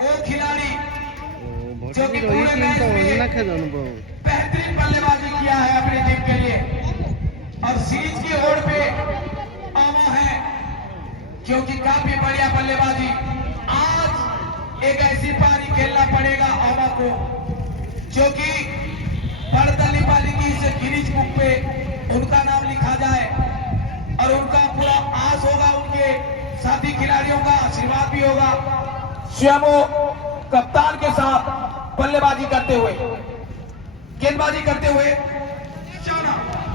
वो खिलाड़ी जो कि पूरे मैच में बेहतरीन बल्लेबाजी किया है अपनी टीम के लिए और सीरीज की ओर पे आवा है क्योंकि काफी बढ़िया बल्लेबाजी। आज एक ऐसी पारी खेलना पड़ेगा आवा को जो कि बड़दली पाली की इस गिरीज बुक पे उनका नाम लिखा जाए और उनका पूरा आस होगा, उनके साथी खिलाड़ियों का आशीर्वाद भी होगा। स्वयं कप्तान के साथ बल्लेबाजी करते हुए, गेंदबाजी करते हुए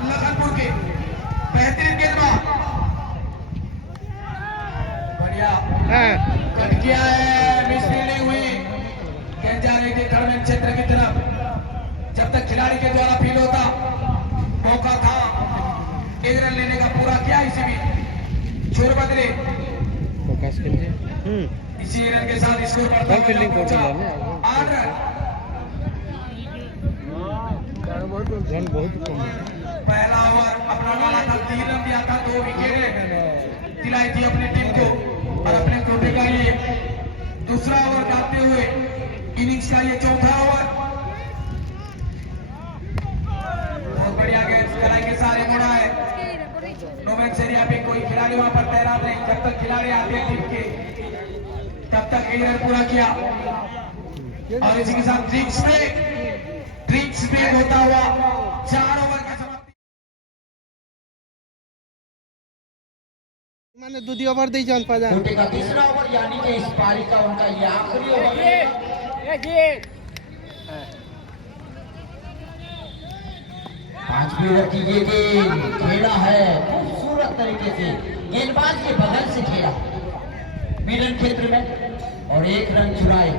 लखनपुर के बेहतरीन गेंदबाज, बढ़िया कट किया है, मिस फील्डिंग हुई, गेंद जा रही थी टर्मिनल क्षेत्र की तरफ। जब तक खिलाड़ी के द्वारा फील होता मौका था एक रन लेने का, पूरा किया इसी भी छोर बदले इसी रन के साथ स्कोर बढ़ता पहुंचा 8 रन। पहला ओवर अपना डाला था, 3 रन दिया था, 2 विकेट दिलाई थी अपनी टीम को और अपने कोटे का ये दूसरा ओवर डालते हुए इनिंग्स का ये चौथा ओवर। बहुत बढ़िया गेंद कलाई के सारे मोड़ा है। नोवेंस एरिया पे कोई खिलाड़ी वहां पर तैनात नहीं, जब तक खिलाड़ी आते हैं टीम के तब तक एक रन पूरा किया और इसी के साथ ड्रिंक्स में होता हुआ 4 ओवर का समाप्ति। मैंने दूधी ओवर दी जान पा जाए का तीसरा ओवर यानी कि इस पारी का उनका ये आखिरी ओवर। 5वीं ओवर की ये गेंद खेला है खूबसूरत तरीके से, गेंदबाज के बगल से खेला मिडल क्षेत्र में और 1 रन चुराए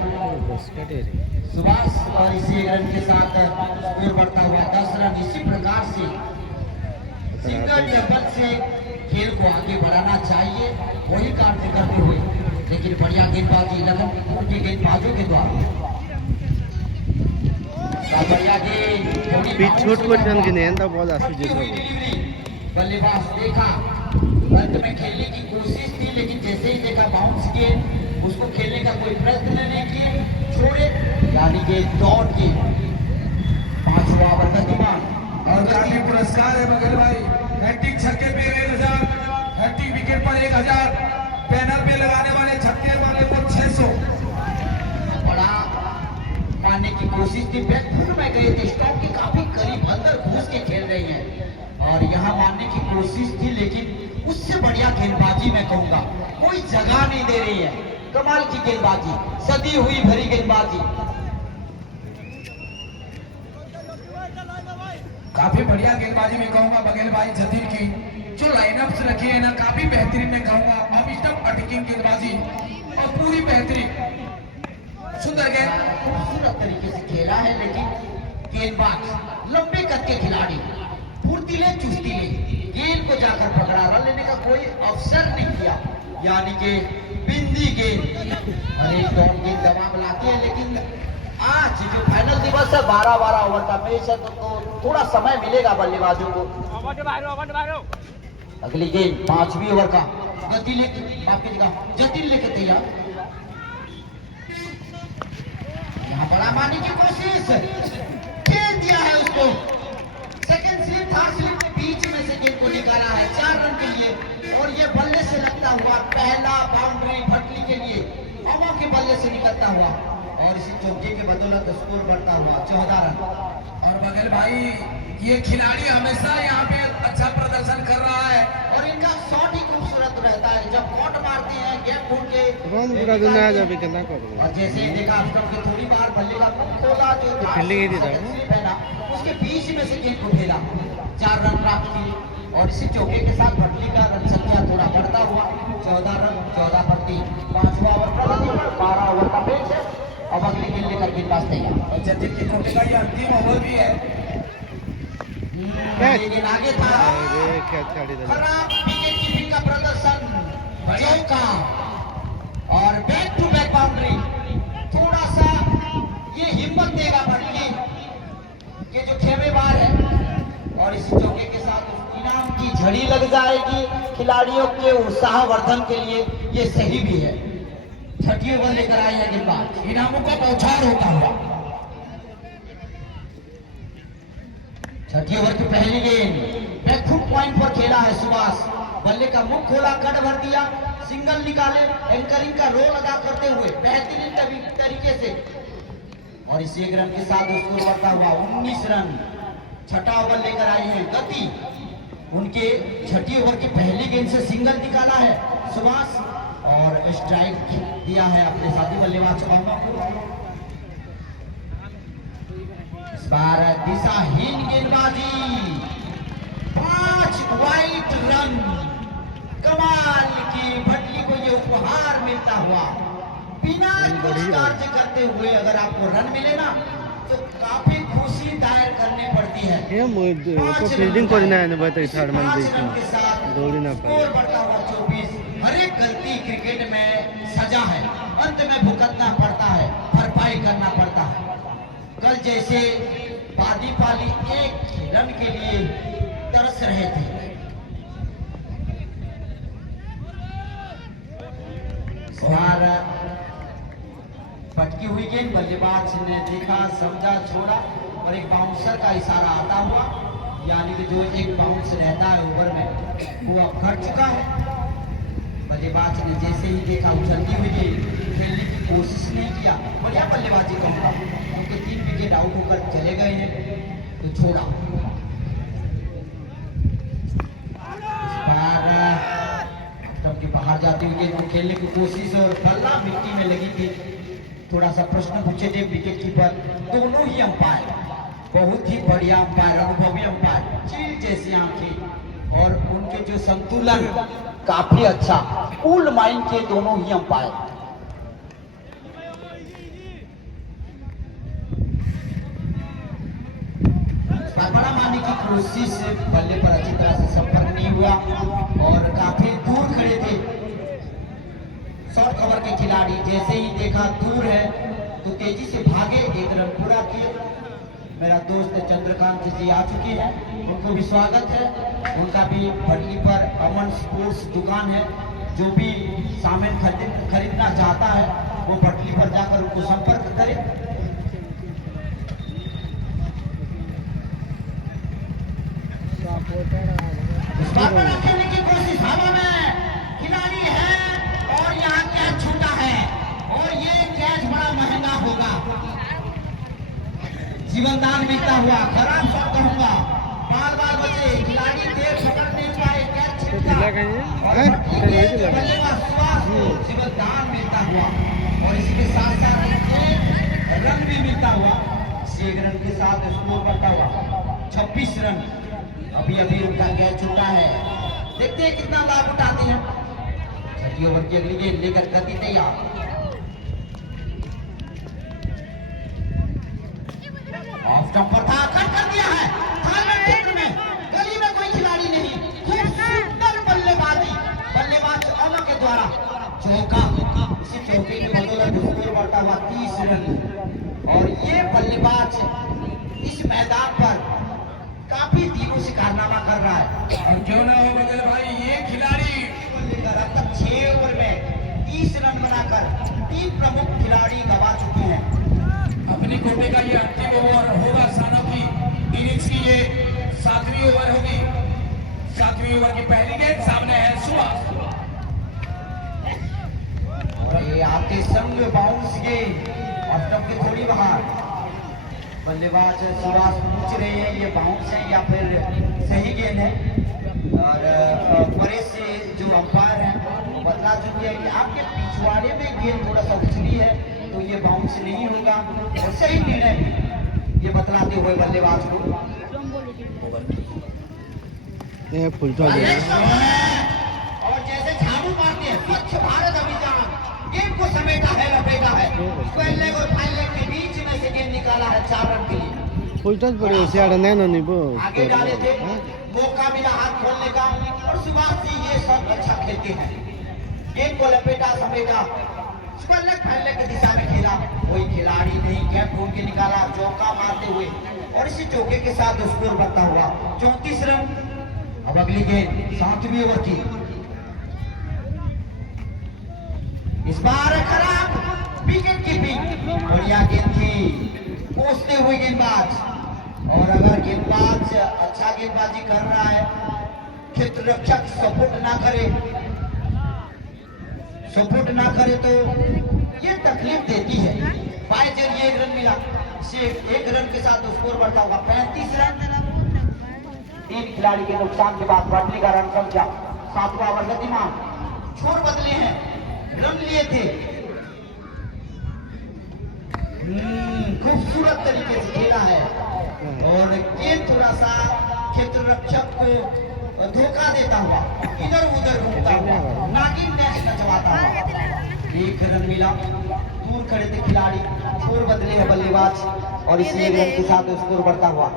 सुभाष और इसी 1 रन के साथ स्कोर बढ़ता हुआ 10 रन। इसी प्रकार से सिंगल डबल से खेल को आगे बढ़ाना चाहिए, वही कार्य करते हुए, लेकिन बढ़िया गेंदबाजी लखनपुर के गेंदबाजों के द्वारा बढ़िया गेंद छोट बल्लेबाज देखा बंद में खेलने की कोशिश थी, लेकिन जैसे ही देखा बाउंस गेंद, उसको खेलने का कोई प्रयत्न नहीं किए, छोड़े यानी कि दौड़ के 5वां ओवर का दिमाग और काफी पुरस्कार है मगर भाई। हैट्रिक छक्के पे 1000, हैट्रिक विकेट पर 1000, पैनल पे लगाने वाले छक्के वाले पर 600। बड़ा पाने की कोशिश थी, बैकफुट में गए थे, स्टॉक के काफी करीब अंदर घुस के खेल रही है और यहाँ मारने की कोशिश थी, लेकिन उससे बढ़िया गेंदबाजी मैं कहूंगा, कोई जगह नहीं दे रही है। कमाल की गेंदबाजी, सदी हुई भरी गेंदबाजी, काफी बढ़िया गेंदबाजी मैं कहूंगा बघेल भाई जतीन की। जो लाइनअप्स रखी है ना, काफी बेहतरीन मैं कहूंगा, अमिटम अटकिंग गेंदबाजी और पूरी बेहतरीन सुंदर गेंद खूबसूरत तरीके से खेला है, लेकिन गेंदबाज लंबे कद के खिलाड़ी फुर्तीले चुस्तीले गेंद को जाकर पकड़ा, रन लेने का कोई अवसर नहीं दिया, यानी कि बिंदी गेंद। अरे दौड़ गेंद दबाव लाती है, लेकिन आज जो फाइनल दिवस है 12-12 ओवर का मैच है, तो थोड़ा समय मिलेगा बल्लेबाजों को। अगली गेंद 5वीं ओवर का गति लेके आपकी जगह जतिन लेके तैयार, यहाँ बड़ा मारने की कोशिश, खेल दिया है उसको, सेकंड स्लिप थर्ड स्लिप के बीच में से गेंद को निकाला है 4 रन के लिए और ये बल्ले से लगता हुआ पहला बाउंड्री भटली के लिए, हवा के बल्ले से निकलता हुआ और इसी चौके के बदौलत स्कोर बढ़ता हुआ 14 रन। और बघेल भाई ये खिलाड़ी हमेशा यहाँ पे अच्छा प्रदर्शन कर रहा है और इनका शॉट ही खूबसूरत रहता है, जब शॉट मारते हैं गैप ढूंढ के और जैसे ही देखा के थोड़ी बार बल्ले का मुख खोला, जो उसके बीच में से गेंद को खेला, 4 रन प्राप्त किए और इसी चौके के साथ भटली का रन संख्या थोड़ा बढ़ता हुआ 14 रन 14 पर 3। 5वां ओवर प्रगति पर 12 ओवर का मैच है, अब अगली गेंद लेकर गेंदबाज तैयार और जतिन की चौके का ये अंतिम ओवर भी है। लेकिन आगे था खराब विकेट कीपिंग का प्रदर्शन चौका और बैक टू बैक बाउंड्री, थोड़ा सा ये हिम्मत देगा भटली के जो खेमेबाज है और इस चौके के साथ इनाम की झड़ी लग जाएगी खिलाड़ियों के उत्साहवर्धन के लिए, ये सही भी है। छठी ओवर लेकर आई है गेंदबाज, इनामों का बौछार होता हुआ। छठी ओवर की पहली गेंद बैकफुट पॉइंट पर खेला है सुभाष, बल्ले का मुख खोला, कट भर दिया, सिंगल निकाले, एंकरिंग का रोल अदा करते हुए बेहतरीन तरीके से, और इस 1 रन के साथ स्कोर बढ़ता हुआ 19 रन। छठा ओवर लेकर आई है गति, उनके छठी ओवर की पहली गेंद से सिंगल निकाला है सुभाष और स्ट्राइक दिया है अपने साथी बल्लेबाज अम्मा को। इस बार दिशाहीन गेंदबाजी, 5 वाइट रन, कमाल की भटली को ये उपहार मिलता हुआ। बिना कुछ कार्य करते हुए अगर आपको रन मिले ना तो काफी खुशी दायर करनी पड़ती है। तो फील्डिंग करना है ना, बताइए थर्ड मैन के साथ दौड़ी ना स्कोर बढ़ता हुआ 24। हर एक गलती क्रिकेट में सजा है, अंत में भुगतना पड़ता है, भरपाई करना पड़ता है। कल जैसे बादी पाली 1 रन के लिए तरस रहे थे, पटकी हुई गेंद, बल्लेबाज ने देखा, समझा, छोड़ा और एक बाउंसर का इशारा आता हुआ, यानी कि जो एक बाउंस रहता है ओवर में वो अब घट चुका है। बल्लेबाज ने जैसे ही देखा उछलती हुई गेंद, खेलने की कोशिश नहीं किया, बढ़िया बल्लेबाजी कहूँगा, क्योंकि 3 विकेट आउट होकर चले गए हैं तो छोड़ा। के बाहर जाती हुई गेंद खेलने की कोशिश और बल्ला मिट्टी में लगी थी। थोड़ा सा प्रश्न पूछे थे विकेट कीपर, दोनों ही अंपायर बहुत ही बढ़िया अंपायर, अनुभवी अंपायर, चील जैसी आंखें और उनके जो संतुलन काफी अच्छा, कूल माइंड के दोनों ही अंपायर। बड़ा मारने की कोशिश, बल्ले पर अच्छी तरह से संपर्क नहीं हुआ और काफी दूर खड़े थे शॉर्ट कवर के खिलाड़ी। जैसे ही देखा दूर है तो तेजी से भागे, 1 रन पूरा किए। मेरा दोस्त चंद्रकांत जी आ चुके हैं, उनको भी स्वागत है। उनका भी भटली पर अमन स्पोर्ट्स दुकान है, जो भी सामान खरीदना चाहता है वो भटली पर जाकर उनको संपर्क करे। खेलने की कोशिश, हवा में खिलाड़ी है और यहाँ कैच छूटा है और ये कैच बड़ा महंगा होगा। जीवन दान मिलता हुआ, खराब शॉट कहूंगा, बार बचे, खिलाड़ी देर पकड़ नहीं पाए, कैच छूटा जीवन दान मिलता हुआ और इसके साथ साथ 1 रन भी मिलता हुआ। 1 रन के साथ स्कोर बढ़ता हुआ 26 रन। अभी उनका कैच छूटा है, देखते हैं कितना लाभ उठाते हैं। छठी ओवर की अगली गेंद लेकर गति तैयार, ऑफ स्टंप पर था, कट कर दिया है, में गली में कोई खिलाड़ी नहीं, खूब सुंदर बल्लेबाजी, बल्लेबाज अमर के द्वारा चौका। इसी चौके की बदौलत स्कोर बढ़ता हुआ 30 रन और ये बल्लेबाज इस मैदान पर काफी दिनों से कारनामा कर रहा है। और क्यों ना हो बगल भाई, ये खिलाड़ी अब तक 6 ओवर में 30 रन बनाकर 3 प्रमुख खिलाड़ी गवा चुके हैं। अपनी कोटे का ये अंतिम ओवर होगा, सानों की इनिंग्स की ये 7वीं ओवर होगी। 7वीं ओवर की पहली गेंद, सामने है सुभाष और ये आपके संग बाउंस गेंद और टप के थोड़ी बाहर। बल्लेबाज सुभाष पूछ रहे हैं ये बाउंस है या फिर सही गेंद है, और परे से जो अंपायर है बता चुके हैं कि आपके पिछवाड़े में गेंद थोड़ा सा उछली है तो ये बाउंस नहीं होगा और सही निर्णय ये बतलाते हुए बल्लेबाज को और जैसे झाड़ू मारते हैं स्वच्छ भारत अभियान, गेंद को समेटा है, लपेटा है, पहले और फाइनल के बीच में से गेंद निकाला है 4 रन के लिए। आगे डाले थे, मौका मिला हाथ खोलने का और सुभाष जी ये सब अच्छा खेलते हैं। गेंद को लपेटा, समेटा, फैलने की दिशा में खेला, कोई खिलाड़ी नहीं, कैप खोल के निकाला, चौका मारते हुए और इसी चौके के साथ स्कोर बढ़ता हुआ 34 रन। अब अगली गेंद 7वीं ओवर की, इस बार खराब विकेट कीपिंग, बढ़िया गेंद थी, पहुंचते हुए गेंदबाज। और अगर गेंदबाज अच्छा गेंदबाजी कर रहा है, क्षेत्र रक्षक सपोर्ट ना करे तो ये तकलीफ देती है। बाय जरिए 1 रन मिला, सिर्फ 1 रन के साथ स्कोर बढ़ता होगा 35 रन। 3 खिलाड़ी के नुकसान के बाद बढ़ने का रन संख्या 7वां ओवर गतिमान, छोर बदले हैं, रन लिए थे। खूबसूरत तरीके से खेला है और गेंद थोड़ा सा क्षेत्र रक्षक को धोखा देता हुआ इधर उधर घूमता हुआ नागिन नेक्स्ट नचवाता हुआ 1 रन मिला। दूर खड़े थे खिलाड़ी, छोर बदले हैं बल्लेबाज और इसी 1 रन के साथ स्कोर बढ़ता हुआ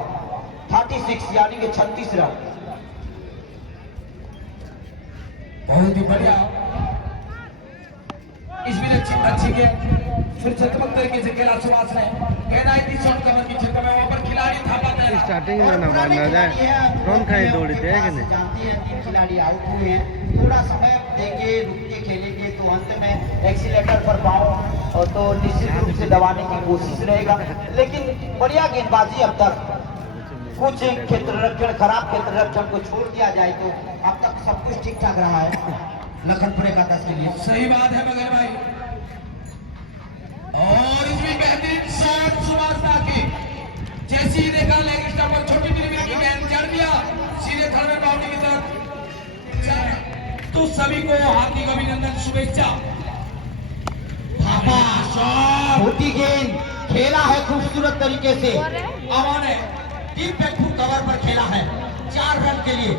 36 यानी कि 36 रन। बहुत ही बढ़िया, इसमें अच्छी गेंद, फिर चतुर्थ तरीके से खेला सुभाष ने, कहना है कि शॉट कवर की छक्का में वहां पर खिलाड़ी थापा गया। स्टार्टिंग में ना मारना जाए, कौन खाई दौड़ी थे कि नहीं? जानती है 3 खिलाड़ी आउट हुए हैं, थोड़ा समय देके रुक के खेलेंगे तो अंत में एक्सीलेटर पर पाँव और तो निश्चित रूप से दबाने की कोशिश रहेगा। लेकिन बढ़िया गेंदबाजी अब तक, कुछ क्षेत्र रक्षण, खराब क्षेत्र रक्षण को छोड़ दिया जाए तो अब तक सब कुछ ठीक ठाक रहा है लखनपुर एकादश के लिए। सही बात है मगर भाई, और इसमें बेहतरीन शॉट सुभाष की, जैसे ही देखा लेग स्टंप पर छोटी डिलीवरी की गेंद चढ़ दिया सीधे थर्ड में बाउंड्री की तरफ। तो सभी को हार्दिक अभिनंदन, शुभेच्छा। शॉट, छोटी गेंद खेला है खूबसूरत तरीके से, अमन है, डीप बैक कवर पर खेला है 4 रन के लिए।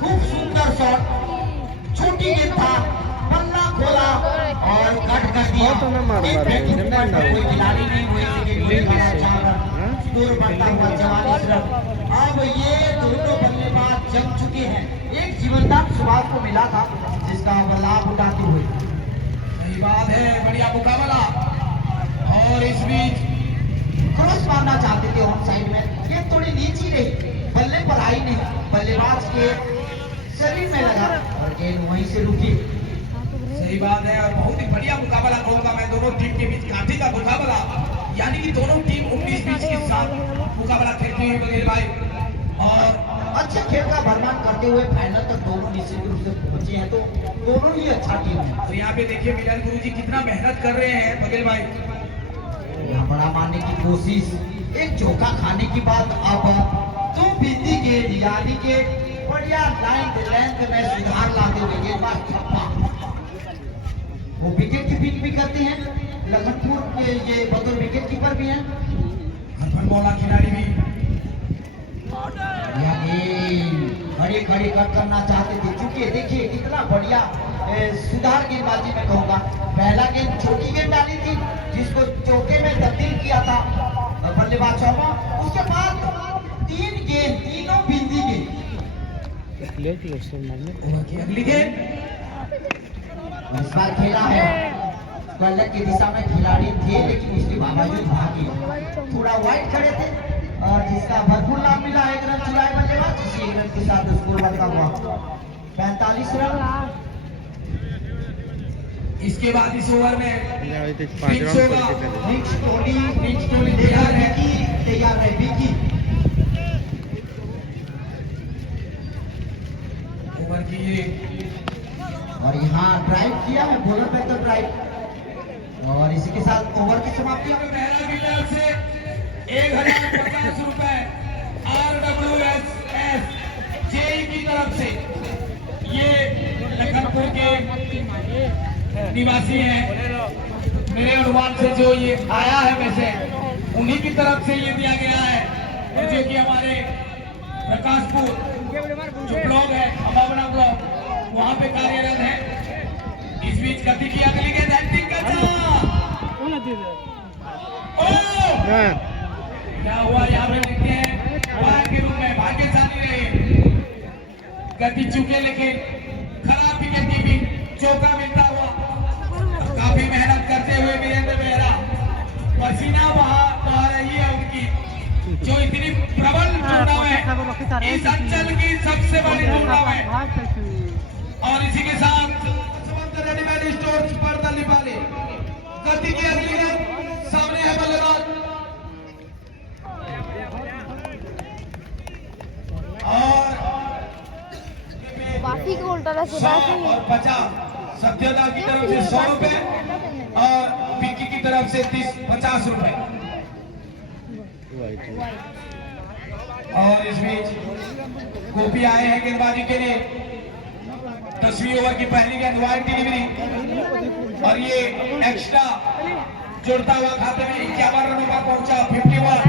खूब सुंदर शॉट, छोटी गेंद था, पल्ला खोला और कट कर दिया। कोई खिलाड़ी नहीं हुए, स्कोर बढ़ता हुआ 44 रन। अब ये दोनों बल्लेबाज जम चुके हैं, एक जीवनदान सुभाष को मिला था जिसका लाभ उठाते हुए। सही बात है, बढ़िया मुकाबला। और इस बीच क्रॉस मारना चाहते थे ऑन साइड में, ये थोड़ी नीची रही, बल्ले पर आई नहीं, बल्लेबाज के शरीर में लगा और गेंद वहीं से रुकी। सही बात है, और बहुत ही बढ़िया मुकाबला कहूंगा मैं, दोनों टीम के बीच कांटे का मुकाबला, यानी कि दोनों टीम 19-20 के साथ मुकाबला खेलती हुई बघेल भाई, और अच्छे खेल का भरमान करते हुए फाइनल तक दोनों निश्चित रूप से पहुंचे हैं, तो दोनों ही अच्छा टीम है। तो यहाँ पे देखिए मिलन गुरु जी कितना मेहनत कर रहे हैं बघेल भाई, यहाँ बड़ा मारने की कोशिश, एक चौका खाने की बात। अब 2 बिंदी गेंद यानी कि बढ़िया लेंथ में सुधार लाते हुए गेंदबाज थप्पा, वो विकेट कीपिंग भी करते हैं, लखनपुर के ये बतौर विकेट कीपर भी हैं। हरफन मौला खिलाड़ी भी खड़ी खड़ी कट करना चाहते थे, चूंकि देखिए कितना बढ़िया सुधार गेंदबाजी में कहूंगा। पहला गेंद छोटी गेंद डाली थी जिसको चौके में तब्दील किया था बल्लेबाज शर्मा, उसके बाद 3 गेंद, तीनों बिंदी गेंद। अगली गेंद इस बार खेला है गलत की दिशा में खिलाड़ी थे, लेकिन इसके बावजूद भागे, थोड़ा वाइड खड़े थे और जिसका भरपूर लाभ मिला। 1 रन चुराए बल्लेबाज, इसी 1 रन के साथ स्कोर बढ़ता हुआ 45 रन। इसके बाद इस ओवर में 5 राउंड रिक्स टोली तैयार है विकी। ओवर की ये और यहाँ ड्राइव किया है, बॉलर पे तो ड्राइव, और इसी के साथ ओवर की समाप्ति। पहला की तरफ से 1050 रुपए RWSS जेई की तरफ से, ये लखनपुर के निवासी हैं, मेरे अनुमान से जो ये आया है वैसे उन्हीं की तरफ से ये दिया गया है, जो कि हमारे प्रकाशपुर जो ब्लॉग है, अम्बावना ब्लॉग, वहाँ पे कार्यरत है। इस बीच गति की अगली गेंद एक्टिंग का क्या हुआ यहाँ पे देखते हैं, बाहर के रूप में भाग्यशाली रहे, गति चुके लेकिन खराब विकेट कीपिंग, चौका मिलता हुआ, काफी मेहनत करते हुए वीरेंद्र मेहरा, पसीना बहा रही है उनकी, जो इतनी प्रबल टूर्नामेंट है, इस अंचल की सबसे बड़ी टूर्नामेंट। और इसी के साथ रेडीमेड स्टोर जॉर्ज पर्दा लिबाले गति की अगली गेंद सामने है बल्लेबाज और बाकी को उल्टा से 100 और 50 सत्यता की तरफ से 100 रुपए और विकी की तरफ से 50 रुपए। और इस बीच गोपी आए हैं गेंदबाजी के लिए। 10वीं ओवर की पहली गेंद वाइड डिलीवरी और ये एक्स्ट्रा जोड़ता हुआ खाते में 51 रनों पर पहुंचा 51।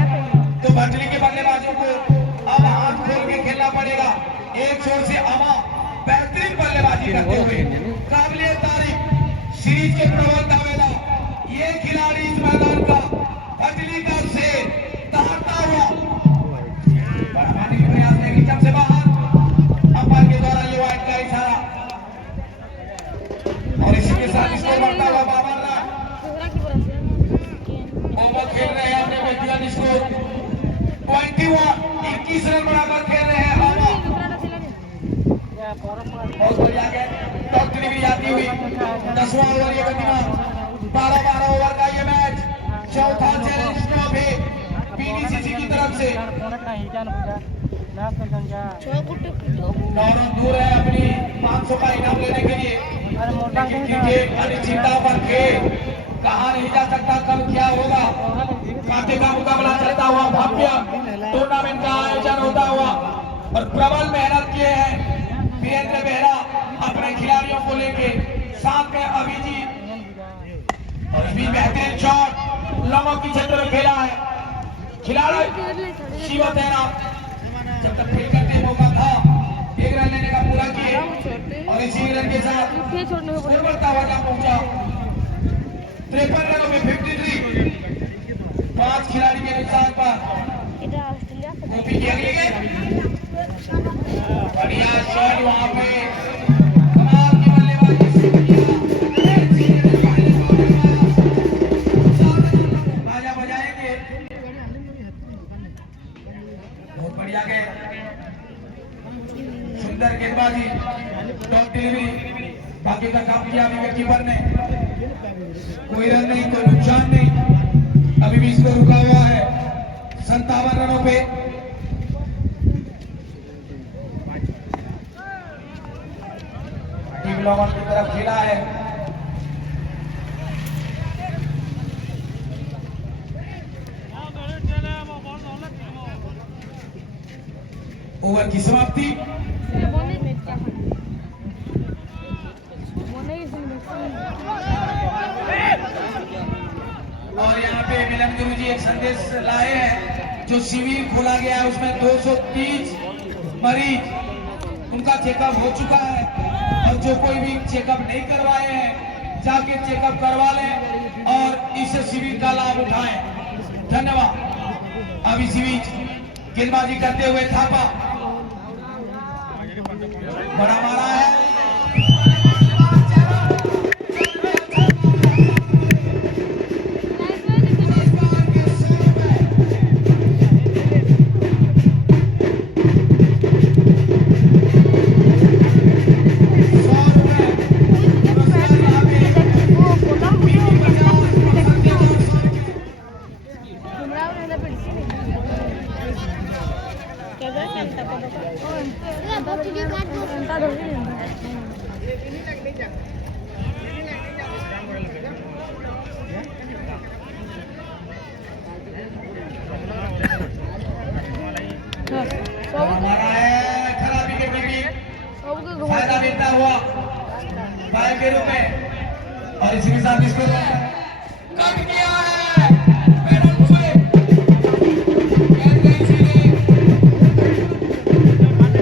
तो भटली के बल्लेबाजों को अब हाथ खोल के खेलना पड़ेगा। एक छोर से अमा बेहतरीन बल्लेबाजी करते हुए काबिले तारीफ सीरीज के प्रबल दावेदार ये खिलाड़ी इस मैदान का भटली का से तारता हुआ बढ़ाने के प्रयास में जब से बाहर अंपायर के द्वारा ये वाइड का इशारा और इसी के साथ इसको बढ़ता हुआ बाबर ओवर खेल रहे हैं अपने व्यक्तिगत स्कोर 21 रन बराबर खेल रहे हैं बहुत बढ़िया टॉप डिलीवरी आती हुई 10वां ओवर ये गतिमान 12 ओवर का ये मैच चौथा चैलेंज ट्रॉफी पीडीसीसी की तरफ से 9 रन दूर है अपनी 500 का इनाम लेने के लिए। लेकिन क्रिकेट अनिश्चितता पर खेल कहा नहीं जा सकता कल क्या होगा। कांटे का मुकाबला चलता हुआ भव्य टूर्नामेंट का आयोजन होता हुआ और प्रबल मेहनत किए हैं वीरेंद्र बेहरा अपने खिलाड़ियों को लेके साथ में अभिजीत और भी बेहतरीन शॉट लंबों की क्षेत्र में खेला है खिलाड़ी शिवा तैनात जब तक खेल करने मौका था 1 रन लेने का पूरा किए और इसी रन के साथ स्कोर बढ़ता हुआ जहां पहुंचा 53 रनों में 53 5 खिलाड़ी के नुकसान पर गोपी की अगली गेंद बढ़िया शॉट वहां पे कमाल की बल्लेबाजी आजा बजाएंगे बहुत बढ़िया गए सुंदर गेंदबाजी टॉप डिलीवरी बाकी का काम किया अभी कीपर ने कोई रन नहीं कोई नुकसान नहीं अभी भी इसको रुका हुआ है 57 रनों पे टीम लॉन की तरफ खेला है ओवर की समाप्ति और यहाँ पे मिलन गुरु जी एक संदेश लाए हैं जो शिविर खोला गया है उसमें 230 मरीज उनका चेकअप हो चुका है और जो कोई भी चेकअप नहीं करवाए हैं जाके चेकअप करवा लें और इस शिविर का लाभ उठाएं। धन्यवाद। अब इसी बीच गेंदबाजी करते हुए थापा बड़ा मारा है फायदा लेता हुआ बाय के रूप में और इसी के साथ इसको कट किया है पेडल छुए गेंद गई सीधे पहले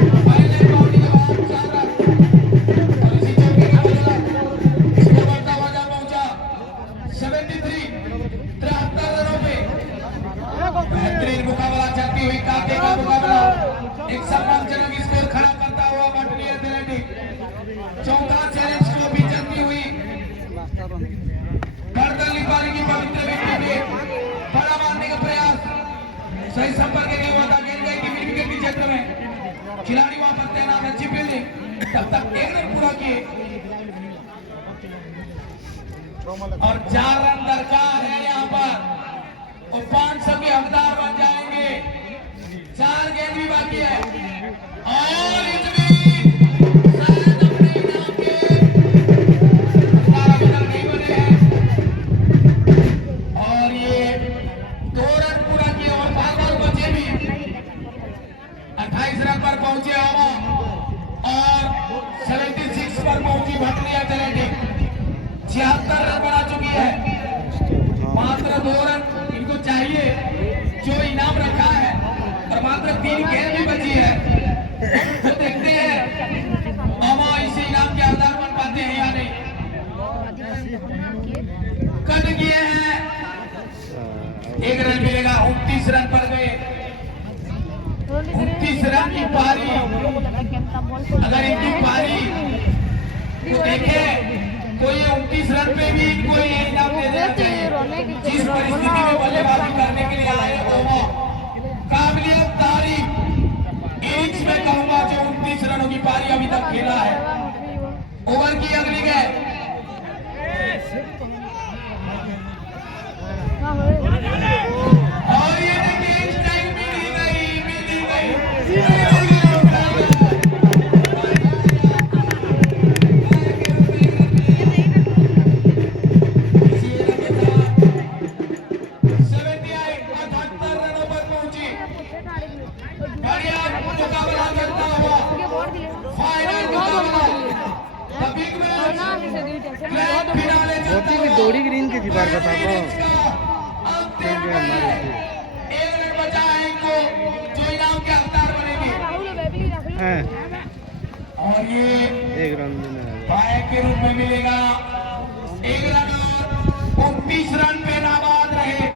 बाउंड्री के बाद 4 रन और इसी चौके के बदला इसको बढ़ता हुआ जा पहुंचा 73 रनों पे बेहतरीन मुकाबला चलती हुई कांटे का मुकाबला एक सम्मानजनक स्कोर खड़ा करता हुआ भटली एथलेटिक चौथा चैलेंज ट्रॉफी चलती हुई पर्दा लिबाली की पवित्र विकेट पे बड़ा मारने का प्रयास सही संपर्क नहीं हुआ था गेंद गई की विकेट के क्षेत्र में खिलाड़ी वहां पर तैनात अच्छी फील्डिंग तब तक 1 रन पूरा किए और 4 रन दरकार है यहाँ पर, और 500 के हकदार बन जाएंगे। 4 गेंद भी बाकी है और इतनी शायद अपने इनाम के हकदार अभी तक नहीं बने हैं। और ये 2 रन पूरा किए और 5 बॉल बचे भी। 28 रन पर पहुंचे हवा और 76 पर पहुंची भटनी एथलेटिक। 76 रन बना चुकी है। मात्र 2 रन इनको चाहिए जो इनाम रखा है, और मात्र 3 गेंद भी बची है। तो देखते हैं हवा इसे इनाम के हकदार बन पाते हैं या नहीं। कट गए हैं, 1 रन मिलेगा। 29 रन पर गए। 29 रन की पारी, अगर इनकी पारी को देखें तो ये 29 रन पे भी इनको ये इनाम दे देना चाहिए। जिस परिस्थिति में बल्लेबाजी करने के लिए आए वो काबिलियत तारीफ। इनिंग्स में कहूंगा जो 29 रनों की पारी अभी तक खेला है। ओवर की अगली गेंद और ये देखिए स्ट्राइक मिली गई। होती भी दौड़ी ग्रीन के जीवार बता पाओ। 1 रन बचा है इनको, जो इनाम के हकदार बनेंगे। हैं और ये 1 रन में बाय के रूप में मिलेगा 1 रन और 29 रन पे